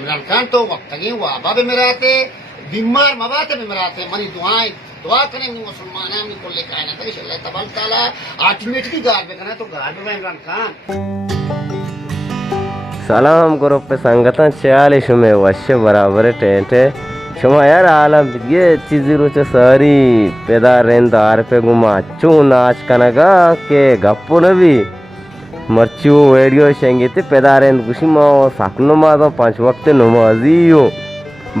عمران خان تو وقت گئے وہ آبا بھی میرے آتے بیمار مواد بھی میرے آتے منی دعائیں دعا کریں گے مسلمان ہیں کو لے کے آئے نا اللہ تبارک تعالیٰ آلٹیمیٹلی گاڑ پہ کرنا تو گاڑ پہ عمران خان سلام گروپ سنگتاں 46 میں وش برابر ٹینٹ ہے شما یار عالم یہ چیزی روچ ساری پیدا رہندار پہ گما چوں ناچ کنگا کہ گپو نبی مرچو ویڈیو شنگیتی پیدا رہند گوشی ما ساک نمازوں 5 وقت نمازی ہو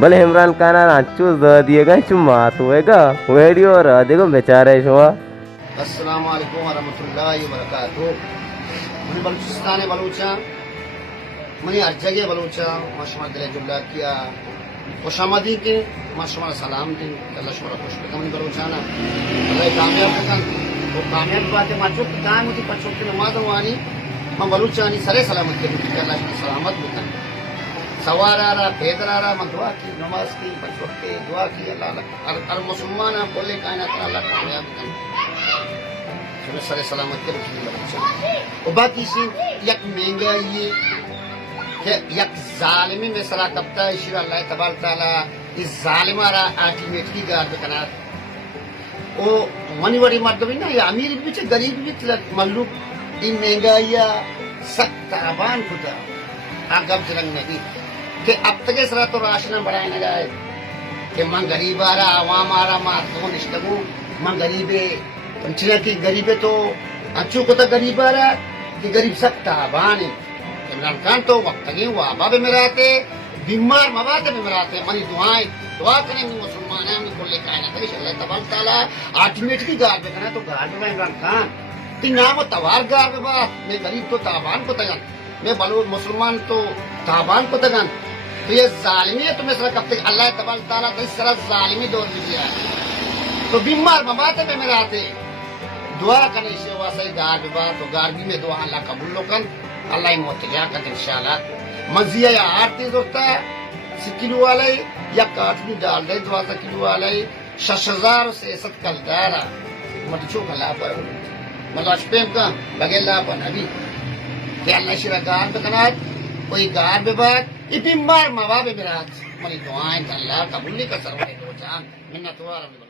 بلے عمران خان انچو دیے گا چوں مات ہوئے گا ویڈیو رہ دے گا بیچارے شما. السلام علیکم ورحمۃ اللہ وبرکاتہ. منی بلوچستان بلوچاں منی ہر جگہ بلوچاں ماشاء اللہ دل جملہ کیا خوش آمدی کے ماشاء اللہ سلام دیں اللہ شمار خوش بکا منی بلوچانا اللہ کامیاب بکن وہ کامیاب بات ہے ماچو کی کام ہوتی پچھوں کی نماز ہوانی میں بلوچانی سرے سلامت کے لیے اللہ شمار سلامت بکن سوار آ رہا پیدر آ رہا میں دعا کی نماز کی پچھوں کے دعا کی اللہ ہر مسلمان بولے کائنات اللہ کامیاب بکن سرے سلامت کے لیے وہ باقی سی یک مہنگائی کہ یک ظالمی میں سرا کبتا ہے شیر اللہ تبارک تعالیٰ اس ظالمہ را آلٹیمیٹلی گار بکنا او منی وڑی مردمی نا یا امیر بھی چھے غریب بھی مغلوب این مہنگائی سخت تعبان خدا آگم چلنگ نہیں کہ اب تک سرا تو راشنہ بڑھائے نہ جائے کہ من غریب آ رہا عوام آ رہا ماتوں نشتگو من غریبے پنچنا کی غریبے تو انچو کو تا غریب آ رہا کہ غریب سخت تعبان ہے. عمران خان تو وقت گئے وہ آبا بھی میرے آتے بیمار مواد بھی میرے آتے منی دعائیں دعا کریں گے مسلمان ہیں کو لے کے آئے نا اللہ تبارک تعالیٰ آلٹیمیٹلی گاڑ پہ کرنا تو گاڑ پہ عمران خان تین نام و توار گاڑ پہ بات میں غریب تو تابان کو تگن میں بلو مسلمان تو تابان کو تگن تو یہ ظالمی ہے تمہیں سر کب تک اللہ تبارک تعالیٰ تو اس طرح ظالمی دور بھی دیا ہے تو بیمار مواد پہ میرے آتے دعا کرنے سے واسے گاڑ پہ بات تو گاڑ بھی میں دعا اللہ قبول لو کن اللہ موتیا کا انشاءاللہ مزیہ یا آرتی دوستا ہے 1 کلو والے یا کاٹنی ڈال دے 12 کلو والے 6000 سے 7 کل دارا مدچو کا لا پر مطلب اشپیم کا بگے لا پر نبی کہ اللہ شرع گار بکنات کوئی گار بے بات یہ بیمار مواب برات منی دعائیں اللہ قبولی کا سروائے دو جان منت وارم